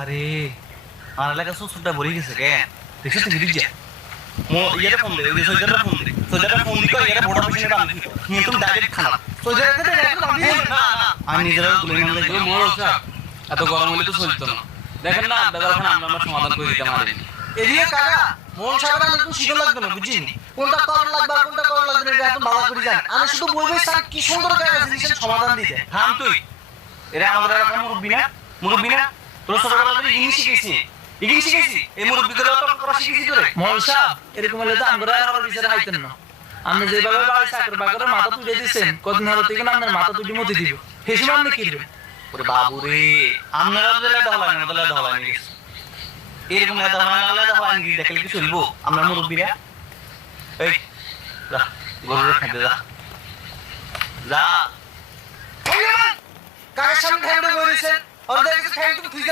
আরে আমার এলাকা সুসুটা ভরে গেছে কেন দেখছিস তো গিরিজা ইয়ারে ফোন দে ওই সোজারে ফোন দিকে ইয়ারে বড় পিছনে দাম দিই নিয়ে তুমি ডাইরেক্ট খানা সোজারে তে ডাইরেক্ট দাম দিই না আমি নিজেরাও তুলে নাম দেই মোর স্যার এত গরম হলে তো চলতো না দেখেন না দাদা এখন আমরা সমাধান করে দিতে পারি এদিকে কাকা মন সারা একটু শীতল লাগবে না বুঝিনি কোনটা কম লাগবে আর কোনটা কম লাগবে এটা এখন ভালো করে জান আমি শুধু বলবো স্যার কি সুন্দর কাকা জিনিসের সমাধান দিতে থাম তুই এরা আমাদের এলাকার মুরব্বি না তোর ছোটবেলা থেকে ইংলিশ শিখেছি এই মুরব্বিগুলো তো করা শিখেছি তোরে মনসা এরকম হলে তো আমরা আর বিচারে আইতেন না আপনি যেভাবে বাড়ি চাকরি বাকরে মাথা তুলে দিচ্ছেন কদিন হলো থেকে না আপনার মাথা তুলে মতি দিব সেই সময় আপনি কি দিবেন ওরে বাবু রে আপনারা তো লেটা হলাই না লেটা হলাই না এরকম লেটা হলাই না দেখলে কি চলবো আমরা মুরব্বিরা এই যা গরুর খেতে যা কাকার সামনে ঠ্যাংটা করেছে ওর দেখে ঠ্যাং তুমি ঠিক